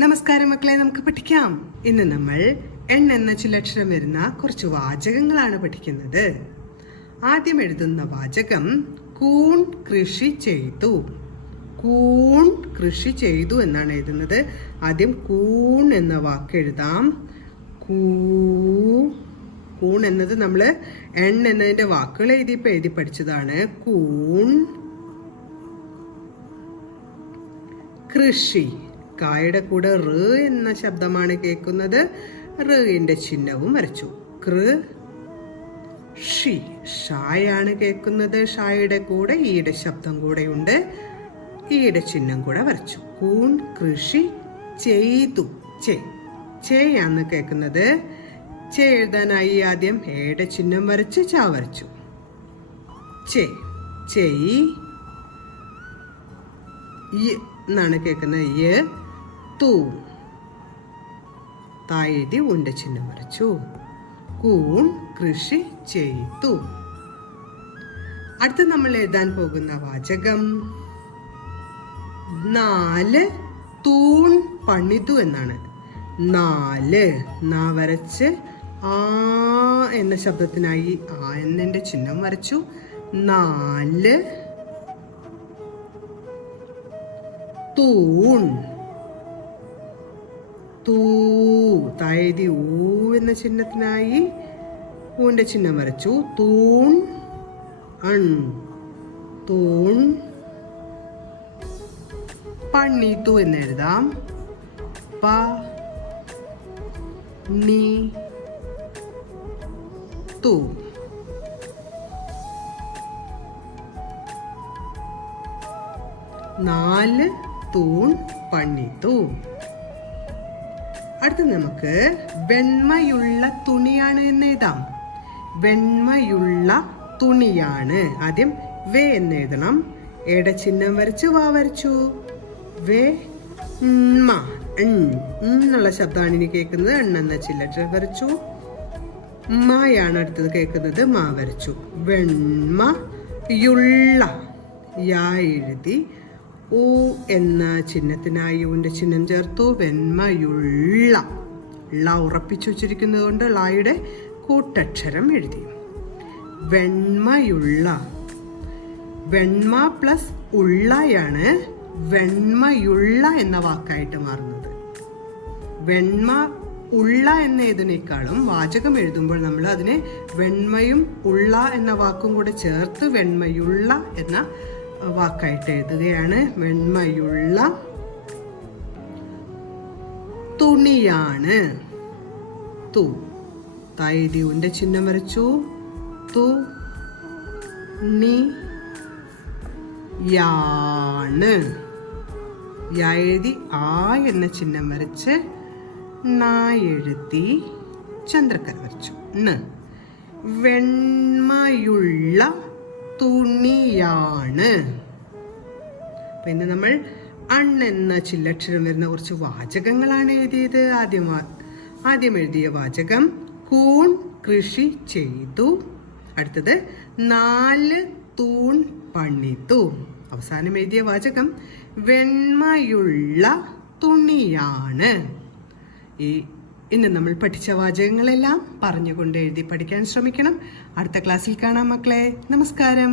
നമസ്കാരം മക്കളെ, നമുക്ക് പഠിക്കാം. ഇന്ന് നമ്മൾ എന്ന ചില്ലക്ഷരം വരുന്ന കുറച്ച് വാചകങ്ങളാണ് പഠിക്കുന്നത്. ആദ്യം എഴുതുന്ന വാചകം കൂൺ കൃഷി ചെയ്തു. കൂൺ കൃഷി ചെയ്തു എന്നാണ് എഴുതുന്നത്. ആദ്യം കൂൺ എന്ന വാക്ക് എഴുതാം. കൂൺ എന്നത് നമ്മൾ എന്നതിന്റെ വാക്കുകൾ എഴുതി പഠിച്ചതാണ്. കൂൺ കൃഷി, കായുടെ കൂടെ റ് എന്ന ശബ്ദമാണ് കേൾക്കുന്നത്. റിന്റെ ചിഹ്നവും വരച്ചു. കൃഷി, ഷായാണ് കേൾക്കുന്നത്. ഷായുടെ കൂടെ ഈയുടെ ശബ്ദം കൂടെയുണ്ട്. ഈയുടെ ചിഹ്നം കൂടെ വരച്ചു. കൂൺ കൃഷി ചെയ്തു. ചേയാന്ന് കേൾക്കുന്നത്. ചേ എഴുതാനായി ആദ്യം ഏയുടെ ചിഹ്നം വരച്ച് ചാ വരച്ചു. ചെയ് എന്നാണ് കേൾക്കുന്നത്. തു താഴെഴുതി ഉന്റെ ചിഹ്നം വരച്ചു. കൂൺ കൃഷി ചെയ്തു. അടുത്ത് നമ്മൾ എഴുതാൻ പോകുന്ന വാചകം 4 തൂൺ പണിതു എന്നാണ്. 4 നാ വരച്ച് ആ എന്ന ശബ്ദത്തിനായി ആ എന്നതിന്റെ ചിഹ്നം വരച്ചു. 4 തൂൺ. താഴെഴുതി ഊ എന്ന ചിഹ്നത്തിനായി ഊന്റെ ചിഹ്നം വരച്ചു. തൂൺ തൂൺ പണിതു എന്ന് എഴുതാം. പണിതു. നാല് തൂൺ പണിതു. അടുത്ത നമുക്ക് വെണ്മയുള്ള തുണിയാണ് എന്ന് എഴുതാം. വെണ്മയുള്ള തുണിയാണ്. ആദ്യം വേ എന്ന് എഴുതണം. ഏടെ ചിഹ്നം വരച്ച് വാ വരച്ചു. എന്നുള്ള ശബ്ദമാണ് ഇനി കേൾക്കുന്നത്. എന്ന ചില്ലക്ഷരം വരച്ചു. മായാണ് അടുത്തത് കേൾക്കുന്നത്. മാ വരച്ചു. വെണ്മയുള്ള യാ എഴുതി ഊ എന്ന ചിഹ്നത്തിനായി ഊന്റെ ചിഹ്നം ചേർത്തു. വെണ്മയുള്ള ള ഉറപ്പിച്ചു വച്ചിരിക്കുന്നത് കൊണ്ട് ളയുടെ കൂട്ടക്ഷരം എഴുതി. വെണ്മയുള്ള. വെണ്മ പ്ലസ് ഉള്ളയാണ് വെണ്മയുള്ള എന്ന വാക്കായിട്ട് മാറുന്നത്. വെണ്മ ഉള്ള എന്നതിനേക്കാളും വാചകം എഴുതുമ്പോൾ നമ്മൾ അതിനെ വെണ്മയും ഉള്ള എന്ന വാക്കും കൂടെ ചേർത്ത് വെണ്മയുള്ള എന്ന വാക്കായിട്ട് എഴുതുകയാണ്. വെണ്മയുള്ള തുണിയാണ്. തു താഴെഴുതിയുടെ ചിഹ്നം വരച്ചു. യാണ്. യാ എഴുതി ആ എന്ന ചിഹ്നം വരച്ച് നാ എഴുതി ചന്ദ്രക്കര വരച്ചു. വെണ്മയുള്ള തുണിയാണ്. പിന്നെ നമ്മൾ എന്ന ചില്ലക്ഷരം വരുന്ന കുറച്ച് വാചകങ്ങളാണ് എഴുതിയത്. ആദ്യം എഴുതിയ വാചകം കൂൺ കൃഷി ചെയ്തു. അടുത്തത് 4 തൂൺ പണിതു. അവസാനം എഴുതിയ വാചകം വെണ്മയുള്ള തുണിയാണ്. ഇന്ന് നമ്മൾ പഠിച്ച വാചകങ്ങളെല്ലാം പറഞ്ഞുകൊണ്ട് എഴുതി പഠിക്കാൻ ശ്രമിക്കണം. അടുത്ത ക്ലാസ്സിൽ കാണാം മക്കളെ. നമസ്കാരം.